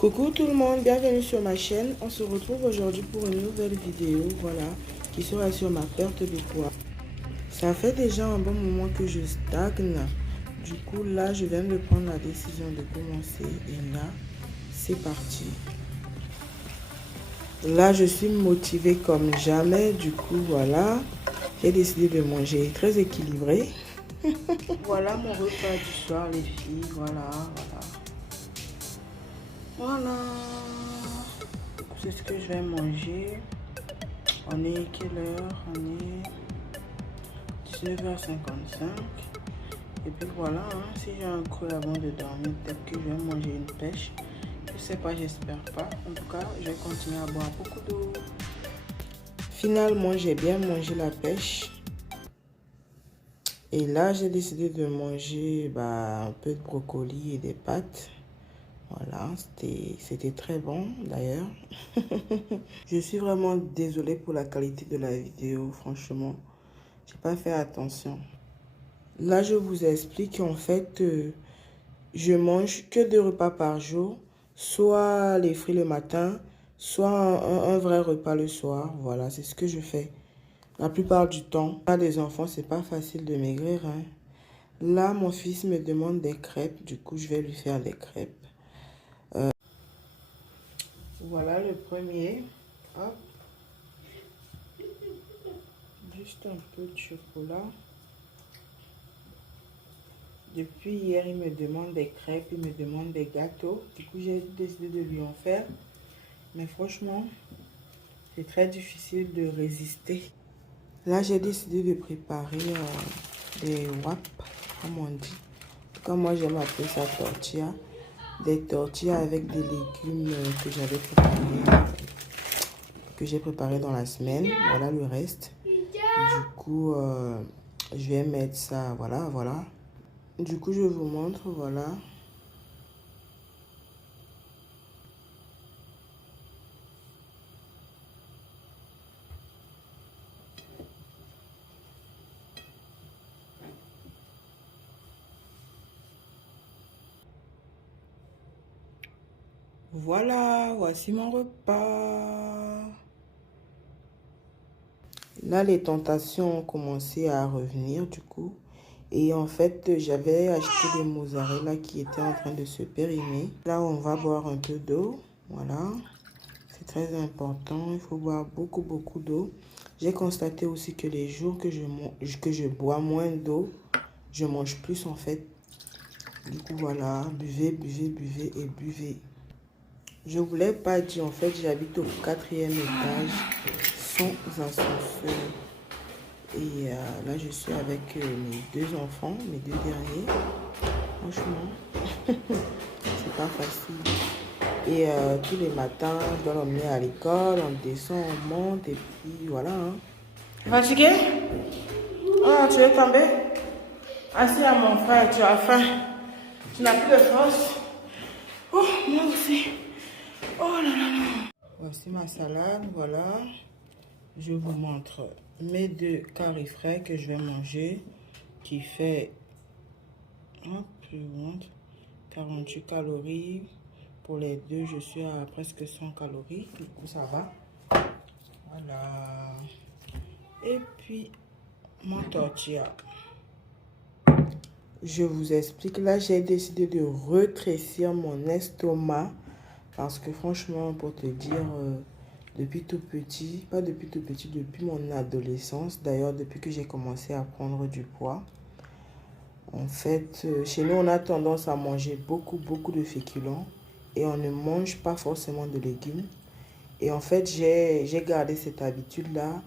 Coucou tout le monde, bienvenue sur ma chaîne. On se retrouve aujourd'hui pour une nouvelle vidéo, voilà, qui sera sur ma perte de poids. Ça fait déjà un bon moment que je stagne. Du coup, là, je viens de prendre la décision de commencer. Et là, c'est parti. Là, je suis motivée comme jamais. Du coup, voilà, j'ai décidé de manger très équilibré. Voilà mon repas du soir, les filles. Voilà. Voilà. C'est ce que je vais manger. On est quelle heure? On est 19h55. Et puis voilà, hein, si j'ai un creux avant de dormir, peut-être que je vais manger une pêche. Je sais pas, j'espère pas. En tout cas, je vais continuer à boire beaucoup d'eau. Finalement, j'ai bien mangé la pêche. Et là, j'ai décidé de manger un peu de brocoli et des pâtes. Voilà, c'était très bon d'ailleurs. Je suis vraiment désolée pour la qualité de la vidéo, franchement. J'ai pas fait attention. Là, je vous explique en fait, je mange que 2 repas par jour. Soit les fruits le matin, soit un vrai repas le soir. Voilà, c'est ce que je fais. La plupart du temps, pas des enfants, c'est pas facile de maigrir, hein. Là, mon fils me demande des crêpes. Du coup, je vais lui faire des crêpes. Voilà le premier. Hop. Juste un peu de chocolat. Depuis hier, il me demande des crêpes, il me demande des gâteaux. Du coup, j'ai décidé de lui en faire. Mais franchement, c'est très difficile de résister. Là, j'ai décidé de préparer des wraps, comme on dit. Comme moi, j'aime appeler ça tortilla. Des tortillas avec des légumes que j'avais préparés, que j'ai préparé dans la semaine. Voilà le reste. Du coup, je vais mettre ça, voilà. Du coup, je vous montre, voilà. Voilà, voici mon repas. Là, les tentations ont commencé à revenir, du coup. Et en fait, j'avais acheté des mozzarella qui étaient en train de se périmer. Là, on va boire un peu d'eau. Voilà. C'est très important. Il faut boire beaucoup d'eau. J'ai constaté aussi que les jours que je bois moins d'eau, je mange plus en fait. Du coup, voilà. Buvez et buvez. Je ne vous l'ai pas dit, en fait, j'habite au 4e étage sans ascenseur. Et là, je suis avec mes 2 enfants, mes 2 derniers. Franchement, c'est pas facile. Et tous les matins, je dois l'emmener à l'école, on descend, on monte, et puis voilà. Hein. Fatigué? Oh, tu es tombé? Assis à mon frère, tu as faim. Tu n'as plus de force. Oh, moi aussi. Oh là là. Voici ma salade, voilà. Je vous montre mes 2 carrés frais que je vais manger, qui fait, hop, je vous montre, 48 calories. Pour les 2, je suis à presque 100 calories, du coup ça va. Voilà. Et puis, mon tortilla. Je vous explique, là j'ai décidé de rétrécir mon estomac, parce que franchement, pour te dire, depuis tout petit, pas depuis tout petit, depuis mon adolescence, d'ailleurs depuis que j'ai commencé à prendre du poids, en fait, chez nous on a tendance à manger beaucoup de féculents et on ne mange pas forcément de légumes. Et en fait, j'ai gardé cette habitude-là.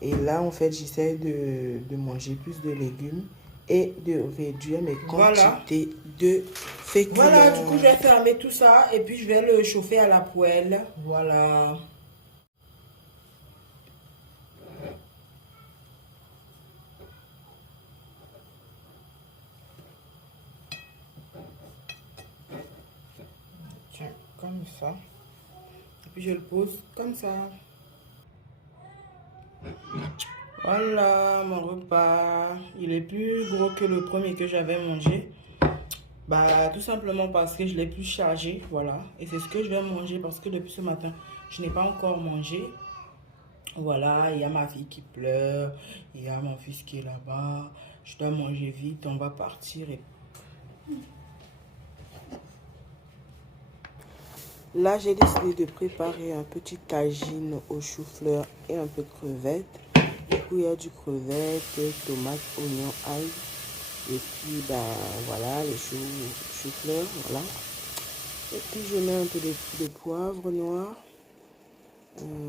Et là, en fait, j'essaie de manger plus de légumes et de réduire mes quantités de féculents. Voilà, du coup, je vais fermer tout ça et puis je vais le chauffer à la poêle. Voilà. Tiens, comme ça. Et puis je le pose comme ça. Voilà mon repas. Il est plus gros que le premier que j'avais mangé. Bah, tout simplement parce que je l'ai plus chargé, voilà. Et c'est ce que je vais manger parce que depuis ce matin, je n'ai pas encore mangé. Voilà, il y a ma fille qui pleure, il y a mon fils qui est là-bas. Je dois manger vite, on va partir. Là, j'ai décidé de préparer un petit tagine au chou-fleur et un peu de crevettes. Du coup, il y a du crevette, tomate, oignon, ail. Et puis, bah, voilà, les chou-fleur, voilà. Et puis, je mets un peu de poivre noir.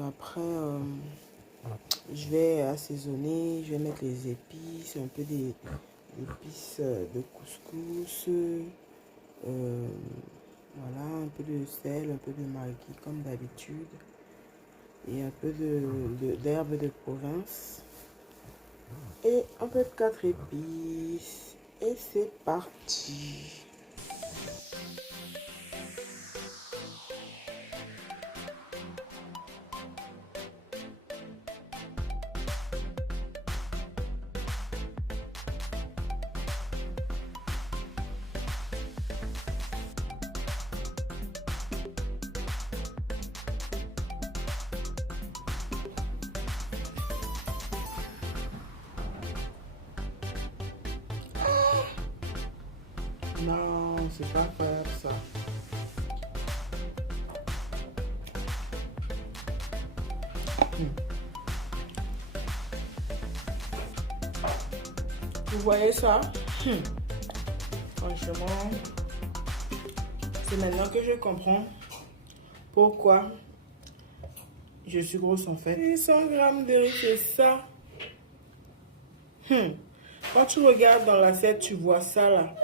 Après, je vais assaisonner, je vais mettre les épices, un peu des épices de couscous. Voilà, un peu de sel, un peu de maggi comme d'habitude. Et un peu d'herbe de province. Et un peu de 4 épices. Et c'est parti. Non, c'est pas incroyable ça. Vous voyez ça? Franchement, c'est maintenant que je comprends pourquoi je suis grosse en fait. 100 grammes de riz, c'est ça. Quand tu regardes dans l'assiette, tu vois ça là.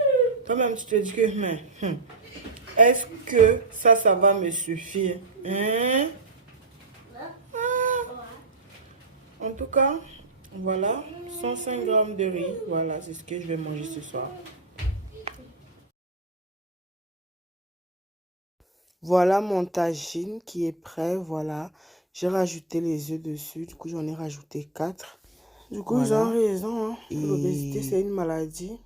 Toi-même, tu te dis que est-ce que ça va me suffire? Hein? En tout cas, voilà, 105 grammes de riz. Voilà, c'est ce que je vais manger ce soir. Voilà mon tagine qui est prêt. Voilà, j'ai rajouté les œufs dessus. Du coup, j'en ai rajouté 4. Du coup, voilà. Ils ont raison. Hein. L'obésité, c'est une maladie.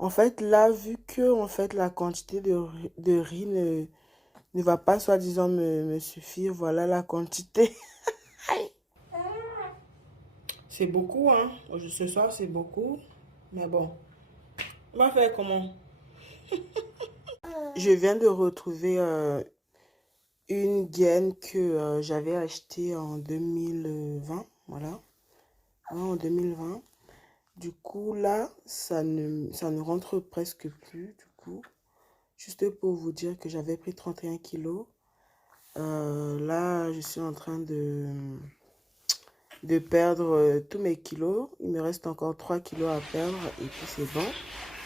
En fait, là, vu que en fait, la quantité de riz ne va pas, soi-disant, me suffire, voilà la quantité. C'est beaucoup, hein. Ce soir, c'est beaucoup. Mais bon, on va faire comment? Je viens de retrouver une gaine que j'avais achetée en 2020. Voilà. En 2020. Du coup, là, ça ne rentre presque plus. Du coup, juste pour vous dire que j'avais pris 31 kilos. Là, je suis en train de perdre tous mes kilos. Il me reste encore 3 kilos à perdre et puis c'est bon.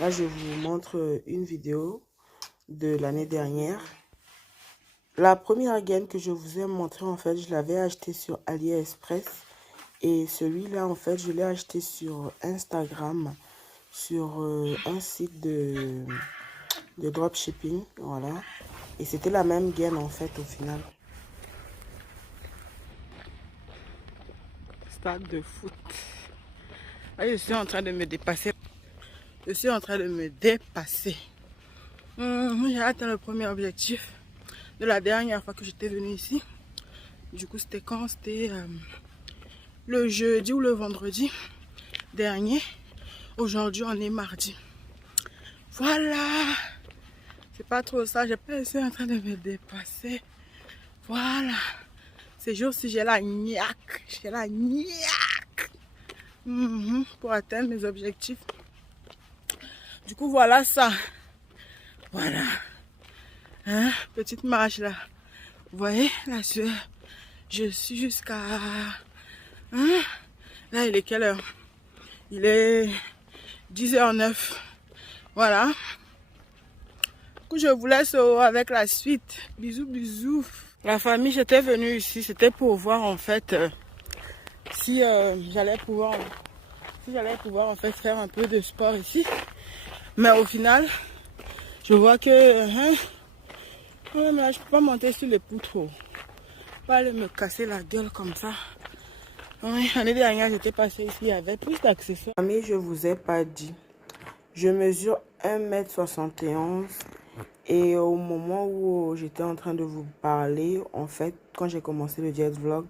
Là, je vous montre une vidéo de l'année dernière. La première gaine que je vous ai montré, en fait, je l'avais acheté sur AliExpress. Et celui-là, en fait, je l'ai acheté sur Instagram, sur un site de dropshipping. Voilà. Et c'était la même gaine, en fait, au final. Stade de foot. Là, je suis en train de me dépasser. Je suis en train de me dépasser. J'ai atteint le premier objectif de la dernière fois que j'étais venue ici. Du coup, c'était quand? C'était le jeudi ou le vendredi dernier. Aujourd'hui, on est mardi. Voilà. C'est pas trop ça. J'ai pas essayé en train de me dépasser. Voilà. Ces jours-ci, j'ai la niaque. J'ai la niaque. Pour atteindre mes objectifs. Du coup, voilà ça. Voilà. Hein? Petite marche là. Vous voyez la sueur? Je suis jusqu'à... Hein? Là, il est quelle heure? Il est 10h09. Voilà. Du coup, je vous laisse avec la suite. Bisous, bisous. La famille, j'étais venue ici. C'était pour voir en fait si j'allais pouvoir en fait faire un peu de sport ici. Mais au final, je vois que... ouais, mais là, je peux pas monter sur les poutres. Pas aller me casser la gueule comme ça. Oui, l'année dernière, j'étais passée ici, il y avait plus d'accessoires. Mais je vous ai pas dit. Je mesure 1,71 m. Et au moment où j'étais en train de vous parler, en fait, quand j'ai commencé le jet vlog,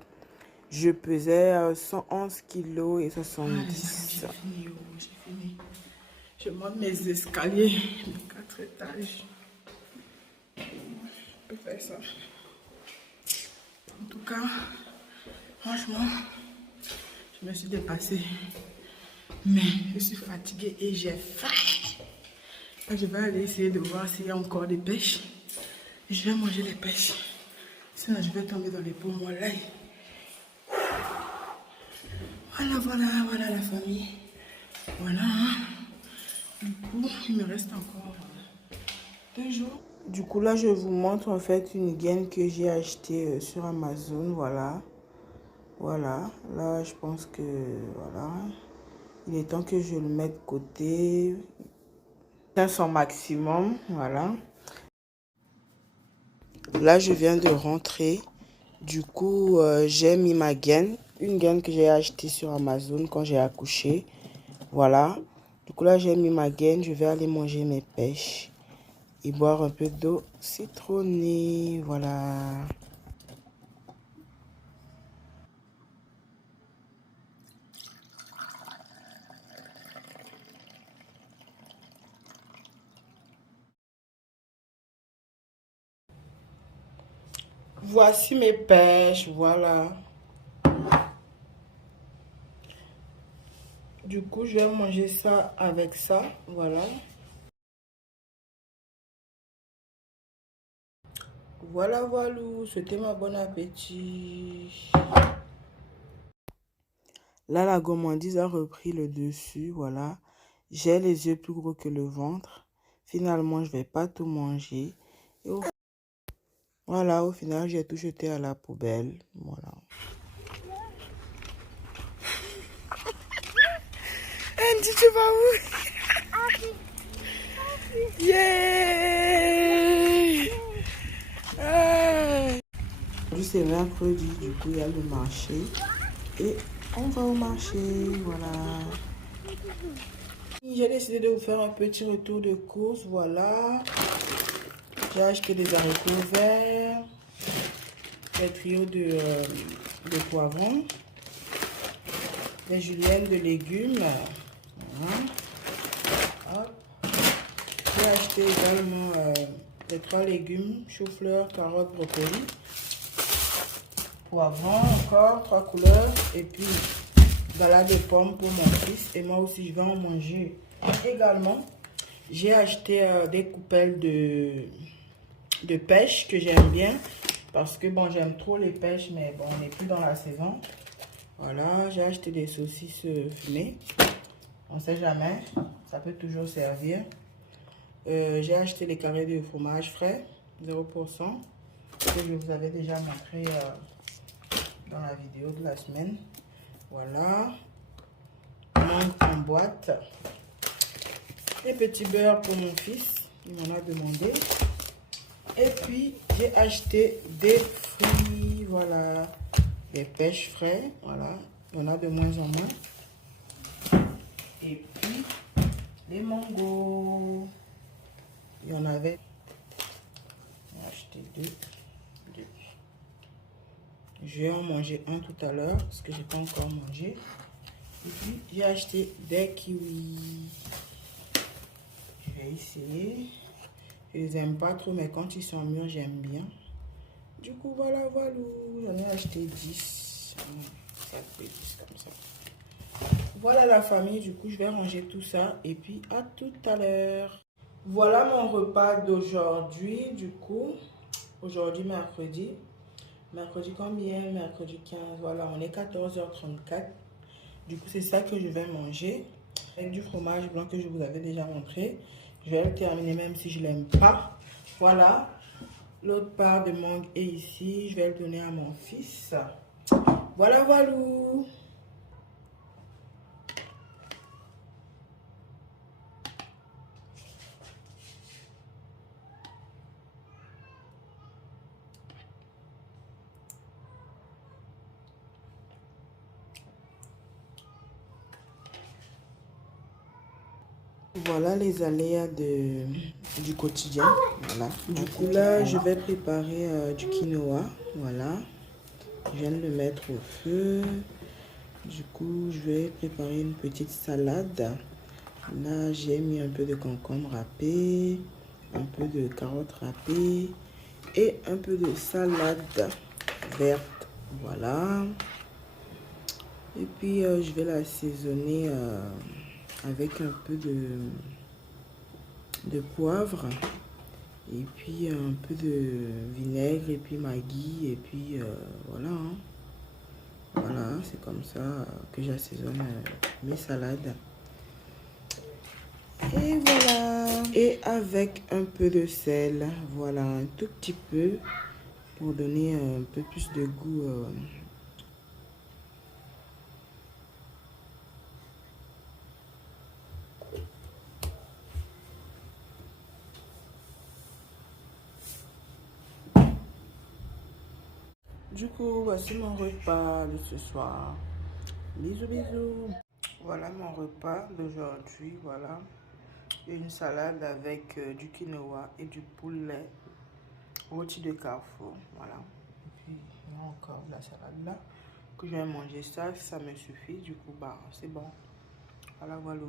je pesais 111 kg et 70. J'ai fini. Je monte mes escaliers de 4 étages. Je peux faire ça. En tout cas, franchement, je me suis dépassée. Mais je suis fatiguée et j'ai faim. Je vais aller essayer de voir s'il y a encore des pêches. Je vais manger les pêches. Sinon, je vais tomber dans les pots mollets. Voilà la famille. Voilà. Du coup, il me reste encore 2 jours. Du coup, là, je vous montre en fait une gaine que j'ai achetée sur Amazon. Voilà. Voilà. Là, je pense que voilà. Il est temps que je le mette de côté. C'est son maximum. Voilà. Là, je viens de rentrer. Du coup, j'ai mis ma gaine. Une gaine que j'ai achetée sur Amazon quand j'ai accouché. Voilà. Du coup, là, j'ai mis ma gaine. Je vais aller manger mes pêches et boire un peu d'eau citronnée. Voilà. Voici mes pêches. Voilà. Du coup, je vais manger ça avec ça. Voilà. Voilà. C'était ma bon appétit. Là, la gourmandise a repris le dessus. Voilà. J'ai les yeux plus gros que le ventre. Finalement, je vais pas tout manger. Et voilà, au final, j'ai tout jeté à la poubelle. Voilà. Andy, tu vas où? Yeah! Aujourd'hui, c'est mercredi, du coup, il y a le marché. Et on va au marché, voilà. J'ai décidé de vous faire un petit retour de course, voilà. J'ai acheté des haricots verts, des trios de poivrons, des juliennes de légumes. Voilà. Hop. J'ai acheté également les 3 légumes, chou-fleur, carottes, brocoli, poivrons encore, 3 couleurs, et puis salade de pommes pour mon fils, et moi aussi je vais en manger également. J'ai acheté des coupelles de pêche que j'aime bien, parce que bon, j'aime trop les pêches, mais bon, on n'est plus dans la saison. Voilà, j'ai acheté des saucisses fumées, on ne sait jamais, ça peut toujours servir. J'ai acheté les carrés de fromage frais, 0%, que je vous avais déjà montré dans la vidéo de la semaine. Voilà. Mangue en boîte. Des petits beurres pour mon fils, il m'en a demandé. Et puis, j'ai acheté des fruits, voilà. Des pêches frais, voilà. Il y en a de moins en moins. Et puis, les mangos. Il y en avait. J'ai acheté deux. Je vais en manger un tout à l'heure parce que je n'ai pas encore mangé. Et puis j'ai acheté des kiwis. Je vais essayer. Je les aime pas trop, mais quand ils sont mûrs, j'aime bien. Du coup, voilà. J'en ai acheté 10. Ça fait 10 comme ça. Voilà la famille. Du coup, je vais ranger tout ça. Et puis, à tout à l'heure. Voilà mon repas d'aujourd'hui. Du coup, aujourd'hui, mercredi. Mercredi combien? Mercredi 15. Voilà, on est 14h34. Du coup, c'est ça que je vais manger. Avec du fromage blanc que je vous avais déjà montré. Je vais le terminer même si je ne l'aime pas. Voilà. L'autre part de mangue est ici. Je vais le donner à mon fils. Voilà. Voilà les aléas du quotidien. Voilà. Du coup là, je vais préparer du quinoa. Voilà. Je viens de le mettre au feu. Du coup, je vais préparer une petite salade. Là, j'ai mis un peu de concombre râpé, un peu de carottes râpées et un peu de salade verte. Voilà. Et puis, je vais l'assaisonner avec un peu de poivre. Et puis, un peu de vinaigre et puis Maggi. Et puis, voilà. Hein. Voilà, c'est comme ça que j'assaisonne mes salades. Et voilà. Et avec un peu de sel, voilà, un tout petit peu pour donner un peu plus de goût. Du coup, voici mon repas de ce soir. Bisous, bisous. Voilà mon repas d'aujourd'hui, voilà. Une salade avec du quinoa et du poulet rôti de Carrefour, voilà. Et puis, il y a encore de la salade là, que je vais manger ça me suffit, du coup, bah, c'est bon. Voilà, voilà.